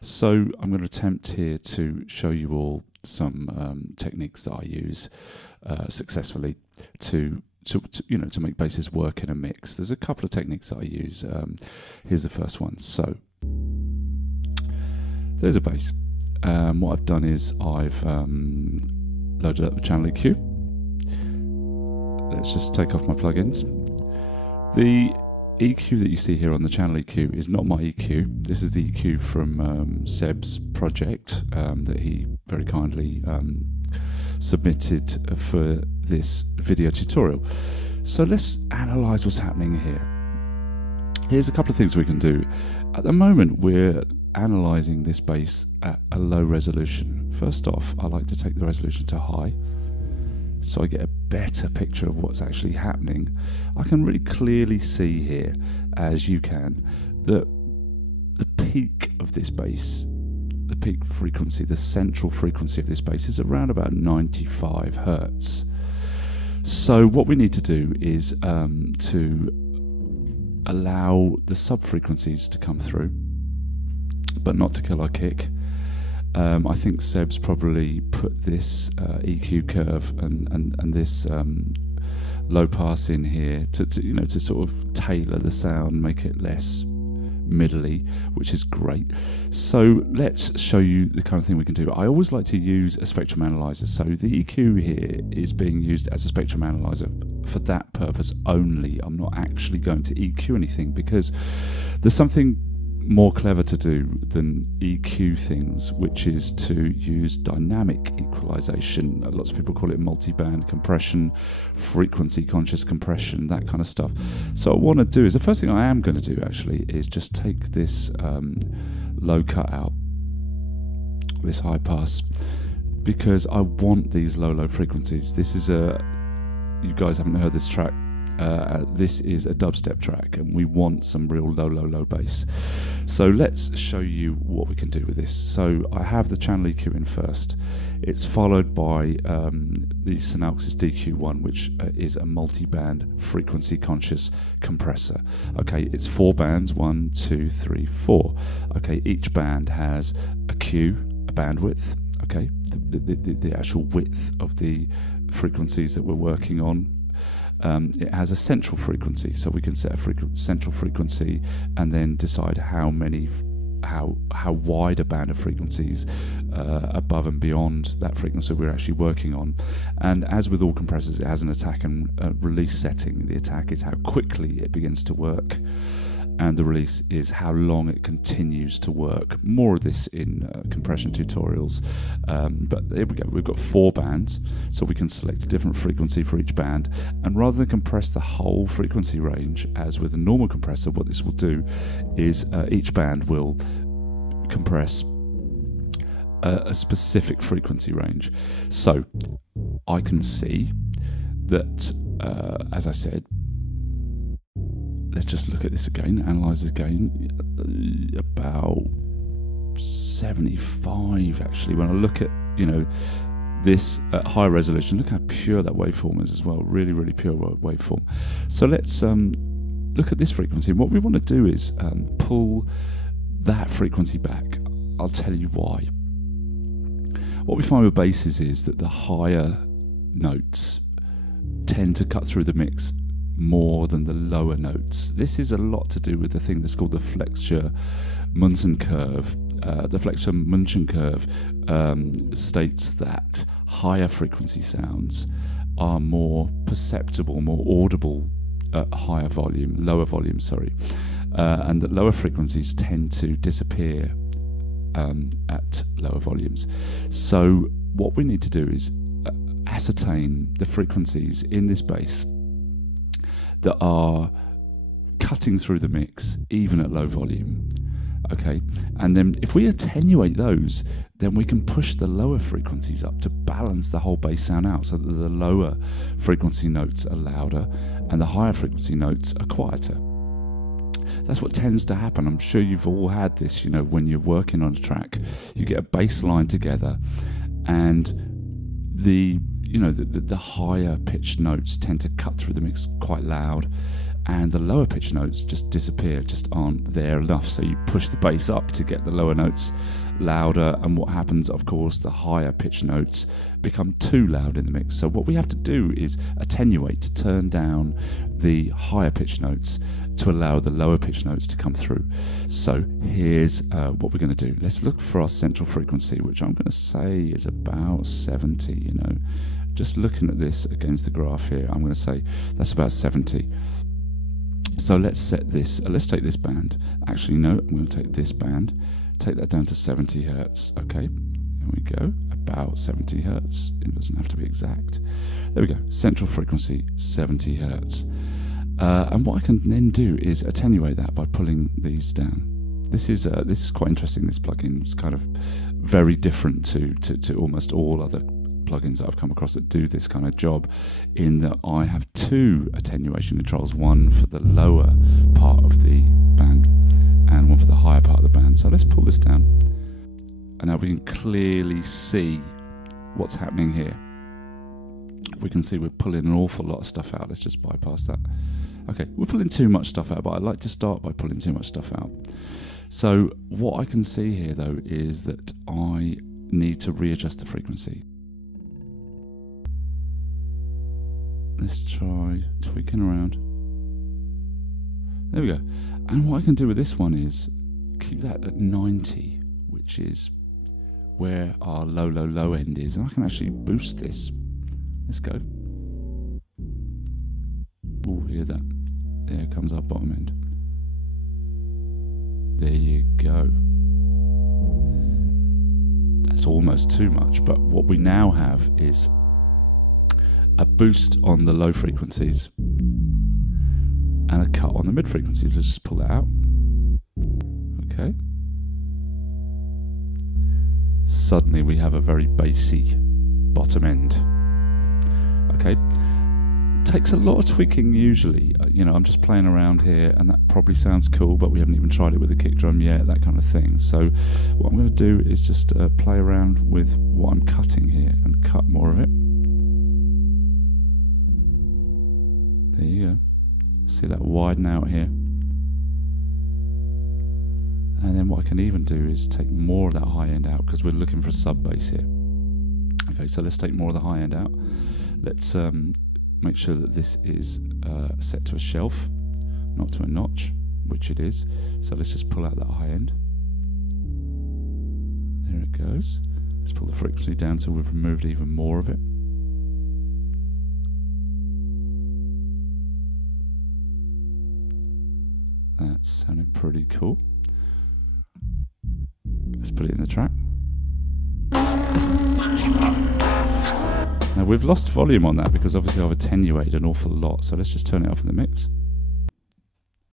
So I'm going to attempt here to show you all some techniques that I use successfully to make basses work in a mix. There's a couple of techniques that I use. Here's the first one. So there's a bass. What I've done is I've loaded up the channel EQ. Let's just take off my plugins. The EQ that you see here on the channel EQ is not my EQ. This is the EQ from Seb's project that he very kindly submitted for this video tutorial. So let's analyze what's happening here. Here's a couple of things we can do. At the moment, we're analyzing this bass at a low resolution. First off, I like to take the resolution to high, so I get a better picture of what's actually happening. I can really clearly see here, as you can, that the peak of this bass, the peak frequency, the central frequency of this bass is around about 95 Hertz. So what we need to do is to allow the sub-frequencies to come through, but not to kill our kick. I think Seb's probably put this EQ curve and this low pass in here to sort of tailor the sound, make it less middly, which is great. So let's show you the kind of thing we can do. I always like to use a spectrum analyzer. So the EQ here is being used as a spectrum analyzer for that purpose only. I'm not actually going to EQ anything because there's something more clever to do than EQ things, which is to use dynamic equalization. Lots of people call it multi-band compression, frequency conscious compression, that kind of stuff. So what I want to do is, the first thing I am going to do actually is just take this low cut out, this high pass, because I want these low frequencies. This is you guys haven't heard this track. This is a dubstep track and we want some real low bass. So let's show you what we can do with this. So I have the channel EQ in first. It's followed by the Synalxis DQ1, which is a multi-band frequency conscious compressor. Okay, it's 4 bands, 1, 2, 3, 4. Okay, each band has a Q, a bandwidth, okay, the actual width of the frequencies that we're working on. It has a central frequency, so we can set a central frequency and then decide how wide a band of frequencies above and beyond that frequency we're actually working on. And as with all compressors, it has an attack and release setting. The attack is how quickly it begins to work, and the release is how long it continues to work. More of this in compression tutorials, but here we go. We've got 4 bands, so we can select a different frequency for each band, and rather than compress the whole frequency range as with a normal compressor, what this will do is each band will compress a specific frequency range. So I can see that, as I said, let's just look at this again, analyze it again, about 75 actually. When I look at, this at high resolution, look how pure that waveform is as well, really pure waveform. So let's look at this frequency, and what we want to do is pull that frequency back. I'll tell you why. What we find with basses is that the higher notes tend to cut through the mix more than the lower notes. This is a lot to do with the thing that's called the Fleischer-Munson curve. The Fleischer-Munson curve states that higher frequency sounds are more perceptible, more audible at higher volume, lower volume, sorry, and that lower frequencies tend to disappear at lower volumes. So what we need to do is ascertain the frequencies in this bass that are cutting through the mix even at low volume. Okay, and then if we attenuate those, then we can push the lower frequencies up to balance the whole bass sound out, so that the lower frequency notes are louder and the higher frequency notes are quieter. That's what tends to happen. I'm sure you've all had this, when you're working on a track, you get a bass line together and the higher pitched notes tend to cut through the mix quite loud, and the lower pitch notes just disappear, just aren't there enough. So you push the bass up to get the lower notes louder, and what happens, of course, the higher pitch notes become too loud in the mix. So what we have to do is attenuate, to turn down the higher pitch notes to allow the lower pitch notes to come through. So here's what we're going to do. Let's look for our central frequency, which I'm going to say is about 70. You know, just looking at this against the graph here, I'm going to say that's about 70. So let's set this, let's take this band. Actually, no, I'm going to take this band, take that down to 70 hertz. Okay, there we go, about 70 hertz. It doesn't have to be exact. There we go, central frequency 70 hertz. And what I can then do is attenuate that by pulling these down. This is quite interesting. This plugin is kind of very different to almost all other plugins that I've come across that do this kind of job, in that I have two attenuation controls, one for the lower part of the band and one for the higher part of the band. So let's pull this down, and now we can clearly see what's happening here. We can see we're pulling an awful lot of stuff out. Let's just bypass that. Okay, we're pulling too much stuff out, but I like to start by pulling too much stuff out. So what I can see here though is that I need to readjust the frequency. Let's try tweaking around. There we go. And what I can do with this one is keep that at 90, which is where our low end is. And I can actually boost this. Let's go. Oh, hear that? There comes our bottom end. There you go. That's almost too much, but what we now have is a boost on the low frequencies and a cut on the mid frequencies. Let's just pull that out. Okay. Suddenly we have a very bassy bottom end. Okay. Takes a lot of tweaking usually. You know, I'm just playing around here and that probably sounds cool, but we haven't even tried it with the kick drum yet, that kind of thing. So what I'm going to do is just play around with what I'm cutting here and cut more of it. There you go. See that widen out here. And then what I can even do is take more of that high end out, because we're looking for a sub bass here. Okay, so let's take more of the high end out. Let's make sure that this is set to a shelf, not to a notch, which it is. So let's just pull out that high end. There it goes. Let's pull the frequency down so we've removed even more of it. That's sounding pretty cool. Let's put it in the track. Now we've lost volume on that because obviously I've attenuated an awful lot, so let's just turn it off in the mix.